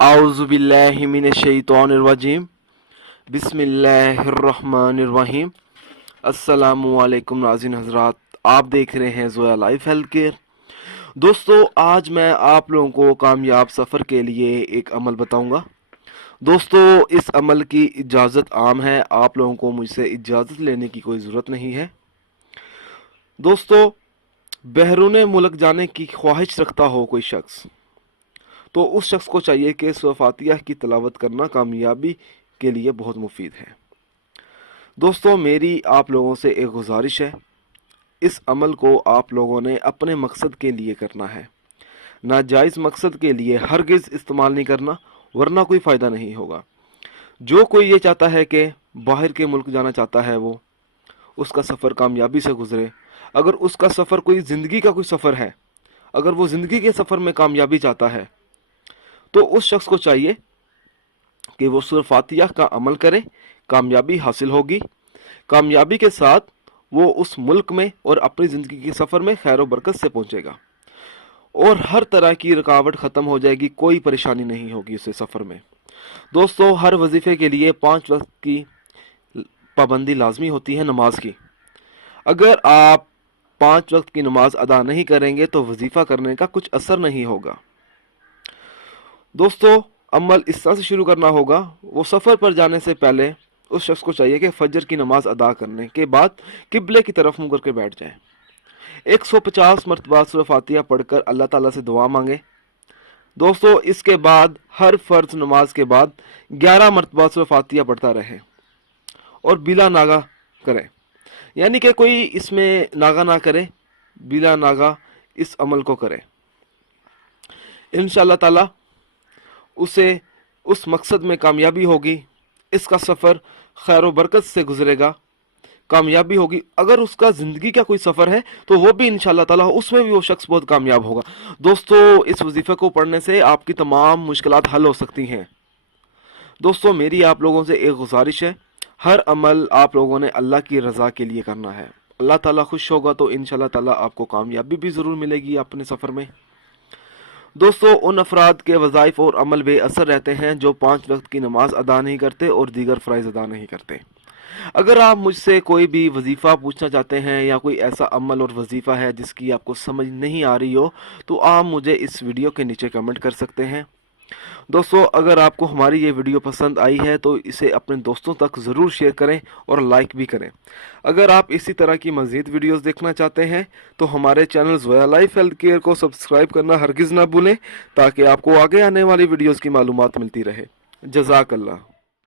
आउज़ुबिल्लाहि मिनश्शैतानिर्रजीम बिस्मिल्लाहिर्रहमानिर्रहीम। अस्सलामुअलैकुम नाज़रीन हज़रात, आप देख रहे हैं ज़ोया लाइफ हेल्थ केयर। दोस्तों, आज मैं आप लोगों को कामयाब सफ़र के लिए एक अमल बताऊंगा। दोस्तों, इस अमल की इजाज़त आम है, आप लोगों को मुझसे इजाज़त लेने की कोई ज़रूरत नहीं है। दोस्तों, बहरून मुल्क जाने की ख्वाहिश रखता हो कोई शख्स, तो उस शख्स को चाहिए कि सूरह फातिहा की तिलावत करना कामयाबी के लिए बहुत मुफीद है। दोस्तों, मेरी आप लोगों से एक गुजारिश है, इस अमल को आप लोगों ने अपने मकसद के लिए करना है, नाजायज़ मकसद के लिए हरगिज़ इस्तेमाल नहीं करना, वरना कोई फ़ायदा नहीं होगा। जो कोई ये चाहता है कि बाहर के मुल्क जाना चाहता है, वो उसका सफ़र कामयाबी से गुजरे। अगर उसका सफ़र कोई ज़िंदगी का कोई सफ़र है, अगर वो ज़िंदगी के सफ़र में कामयाबी चाहता है, तो उस शख्स को चाहिए कि वो सूरह फातिहा का अमल करे, कामयाबी हासिल होगी। कामयाबी के साथ वो उस मुल्क में और अपनी ज़िंदगी के सफ़र में खैर व बरकत से पहुंचेगा और हर तरह की रुकावट ख़त्म हो जाएगी, कोई परेशानी नहीं होगी उसे सफ़र में। दोस्तों, हर वजीफ़े के लिए 5 वक्त की पाबंदी लाजमी होती है नमाज की। अगर आप 5 वक्त की नमाज अदा नहीं करेंगे तो वजीफ़ा करने का कुछ असर नहीं होगा। दोस्तों, अमल इस तरह से शुरू करना होगा, वो सफ़र पर जाने से पहले उस शख्स को चाहिए कि फजर की नमाज अदा करने के बाद किबले की तरफ मुंह करके बैठ जाए। 150 मरतबा सूरह फातिहा पढ़कर अल्लाह ताला से दुआ मांगे। दोस्तों, इसके बाद हर फ़र्ज नमाज के बाद 11 मरतबा सूरह फातिहा पढ़ता रहे और बिला नागा करे, यानी कि कोई इसमें नागा ना करे, बिला नागा इस अमल को करे। इंशाअल्लाह ताला उसे उस मकसद में कामयाबी होगी, इसका सफ़र खैर व बरकत से गुजरेगा, कामयाबी होगी। अगर उसका ज़िंदगी का कोई सफ़र है तो वो भी इंशाअल्लाह ताला उसमें भी वो शख्स बहुत कामयाब होगा। दोस्तों, इस वजीफ़े को पढ़ने से आपकी तमाम मुश्किलात हल हो सकती हैं। दोस्तों, मेरी आप लोगों से एक गुजारिश है, हर अमल आप लोगों ने अल्लाह की रज़ा के लिए करना है। अल्लाह ताला खुश होगा तो इंशाअल्लाह ताला आपको कामयाबी भी ज़रूर मिलेगी अपने सफ़र में। दोस्तों, उन अफराद के वज़ाइफ और अमल बेअसर रहते हैं जो 5 वक्त की नमाज अदा नहीं करते और दीगर फ़राइज़ अदा नहीं करते। अगर आप मुझसे कोई भी वजीफ़ा पूछना चाहते हैं या कोई ऐसा अमल और वजीफ़ा है जिसकी आपको समझ नहीं आ रही हो, तो आप मुझे इस वीडियो के नीचे कमेंट कर सकते हैं। दोस्तों, अगर आपको हमारी ये वीडियो पसंद आई है तो इसे अपने दोस्तों तक ज़रूर शेयर करें और लाइक भी करें। अगर आप इसी तरह की मज़ीद वीडियोस देखना चाहते हैं तो हमारे channel Zoya life health care को सब्सक्राइब करना हरगिज़ ना भूलें, ताकि आपको आगे आने वाली वीडियोस की मालूमात मिलती रहे। जज़ाकल्लाह।